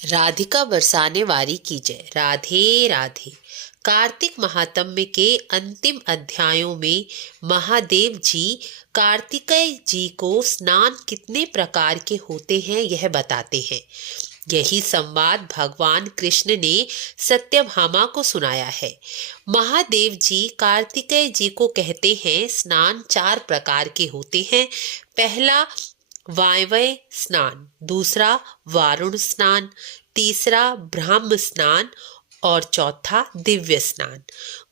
राधिका बरसाने वारी की जय। राधे राधे। कार्तिक महात्म्य के अंतिम अध्यायों में महादेव जी कार्तिकेय जी को स्नान कितने प्रकार के होते हैं यह बताते हैं। यही संवाद भगवान कृष्ण ने सत्यभामा को सुनाया है। महादेव जी कार्तिकेय जी को कहते हैं स्नान 4 प्रकार के होते हैं। पहला वायवय स्नान, दूसरा वारुण स्नान, तीसरा ब्राह्म स्नान और चौथा दिव्य स्नान।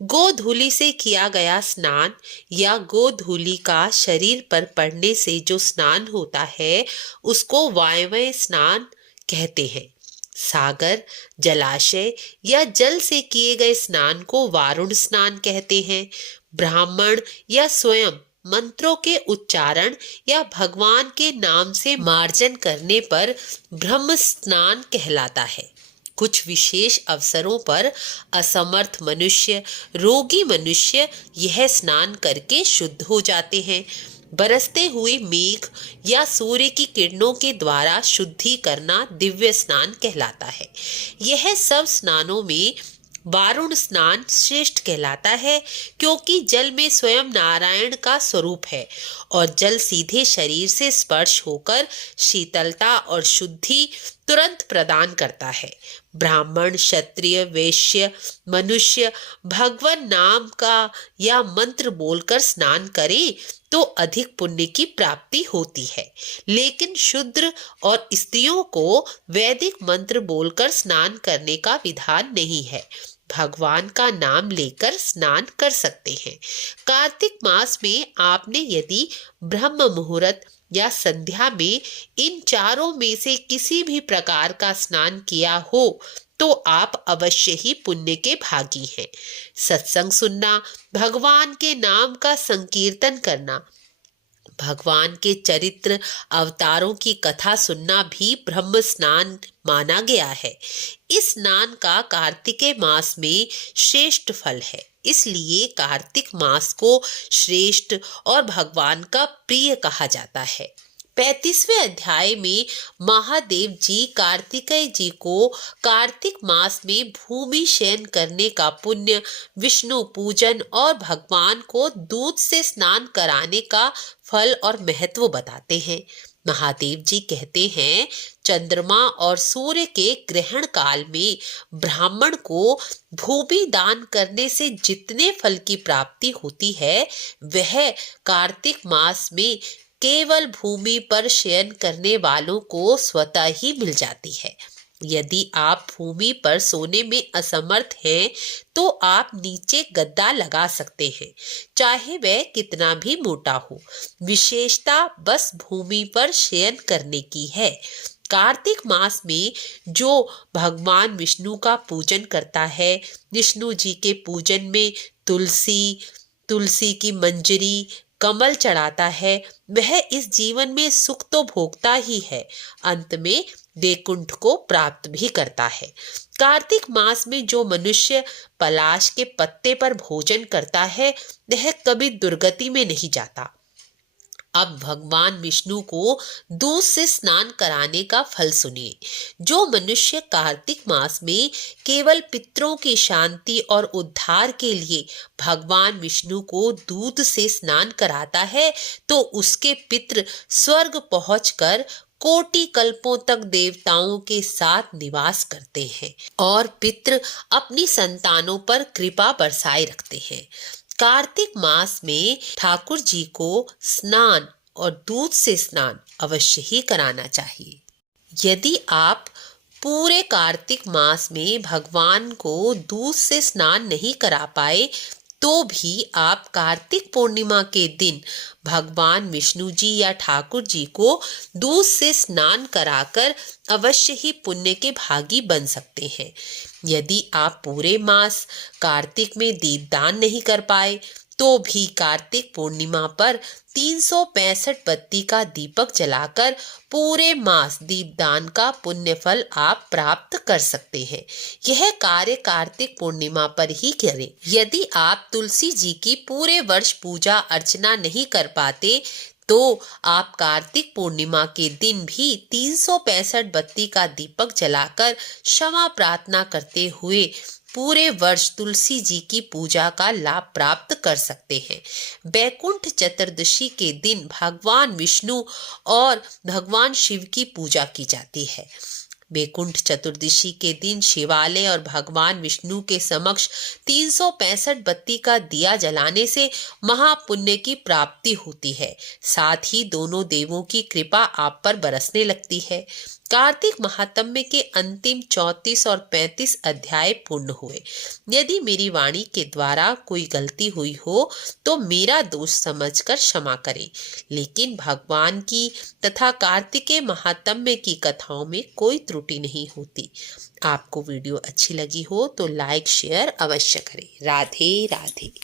गोधूलि से किया गया स्नान या गोधूलि का शरीर पर पड़ने से जो स्नान होता है उसको वायवय स्नान कहते हैं। सागर, जलाशय या जल से किए गए स्नान को वारुण स्नान कहते हैं। ब्राह्मण या स्वयं मंत्रों के उच्चारण या भगवान के नाम से मार्जन करने पर ब्रह्म स्नान कहलाता है। कुछ विशेष अवसरों पर असमर्थ मनुष्य, रोगी मनुष्य यह स्नान करके शुद्ध हो जाते हैं। बरसते हुए मेघ या सूर्य की किरणों के द्वारा शुद्धि करना दिव्य स्नान कहलाता है। यह सब स्नानों में वारुण स्नान श्रेष्ठ कहलाता है, क्योंकि जल में स्वयं नारायण का स्वरूप है और जल सीधे शरीर से स्पर्श होकर शीतलता और शुद्धि तुरंत प्रदान करता है। ब्राह्मण, क्षत्रिय, वैश्य मनुष्य भगवान नाम का या मंत्र बोलकर स्नान करें तो अधिक पुण्य की प्राप्ति होती है, लेकिन शूद्र और स्त्रियों को वैदिक मंत्र बोलकर स्नान करने का विधान नहीं है। भगवान का नाम लेकर स्नान कर सकते हैं। कार्तिक मास में आपने यदि ब्रह्म मुहूर्त या संध्या में इन चारों में से किसी भी प्रकार का स्नान किया हो तो आप अवश्य ही पुण्य के भागी हैं। सत्संग सुनना, भगवान के नाम का संकीर्तन करना, भगवान के चरित्र अवतारों की कथा सुनना भी ब्रह्म स्नान माना गया है। इस स्नान का कार्तिकेय मास में श्रेष्ठ फल है, इसलिए कार्तिक मास को श्रेष्ठ और भगवान का प्रिय कहा जाता है। 35वें अध्याय में महादेव जी कार्तिकेय जी को कार्तिक मास में भूमि शयन करने का पुण्य, विष्णु पूजन और भगवान को दूध से स्नान कराने का फल और महत्व बताते हैं। महादेव जी कहते हैं चंद्रमा और सूर्य के ग्रहण काल में ब्राह्मण को भूमि दान करने से जितने फल की प्राप्ति होती है वह कार्तिक मास में केवल भूमि पर शयन करने वालों को स्वतः ही मिल जाती है। यदि आप भूमि पर सोने में असमर्थ हैं तो आप नीचे गद्दा लगा सकते हैं, चाहे वह कितना भी मोटा हो। विशेषता बस भूमि पर शयन करने की है। कार्तिक मास में जो भगवान विष्णु का पूजन करता है, विष्णु जी के पूजन में तुलसी की मंजरी, कमल चढ़ाता है, वह इस जीवन में सुख तो भोगता ही है, अंत में वैकुंठ को प्राप्त भी करता है। कार्तिक मास में जो मनुष्य पलाश के पत्ते पर भोजन करता है वह कभी दुर्गति में नहीं जाता। अब भगवान विष्णु को दूध से स्नान कराने का फल सुनिए। जो मनुष्य कार्तिक मास में केवल पितरों की शांति और उद्धार के लिए भगवान विष्णु को दूध से स्नान कराता है तो उसके पितर स्वर्ग पहुंचकर कोटि कल्पों तक देवताओं के साथ निवास करते हैं और पितर अपनी संतानों पर कृपा बरसाए रखते हैं। कार्तिक मास में ठाकुर जी को स्नान और दूध से स्नान अवश्य ही कराना चाहिए। यदि आप पूरे कार्तिक मास में भगवान को दूध से स्नान नहीं करा पाए तो भी आप कार्तिक पूर्णिमा के दिन भगवान विष्णु जी या ठाकुर जी को दूध से स्नान कराकर अवश्य ही पुण्य के भागी बन सकते हैं। यदि आप पूरे मास कार्तिक में दीपदान नहीं कर पाए तो भी कार्तिक पूर्णिमा पर 365 बत्ती का दीपक जलाकर पूरे मास दीपदान का पुण्य फल आप प्राप्त कर सकते हैं। यह कार्य कार्तिक पूर्णिमा पर ही करें। यदि आप तुलसी जी की पूरे वर्ष पूजा अर्चना नहीं कर पाते तो आप कार्तिक पूर्णिमा के दिन भी 365 बत्ती का दीपक जलाकर क्षमा प्रार्थना करते हुए पूरे वर्ष तुलसी जी की पूजा का लाभ प्राप्त कर सकते हैं। बैकुंठ चतुर्दशी के दिन भगवान विष्णु और भगवान शिव की पूजा की जाती है। बैकुंठ चतुर्दशी के दिन शिवालय और भगवान विष्णु के समक्ष 365 बत्ती का दिया जलाने से महापुण्य की प्राप्ति होती है। साथ ही दोनों देवों की कृपा आप पर बरसने लगती है। कार्तिक महात्म्य के अंतिम 34 और 35 अध्याय पूर्ण हुए। यदि मेरी वाणी के द्वारा कोई गलती हुई हो तो मेरा दोष समझकर क्षमा करें, लेकिन भगवान की तथा कार्तिकेय महात्म्य की कथाओं में कोई त्रुटि नहीं होती। आपको वीडियो अच्छी लगी हो तो लाइक शेयर अवश्य करें। राधे राधे।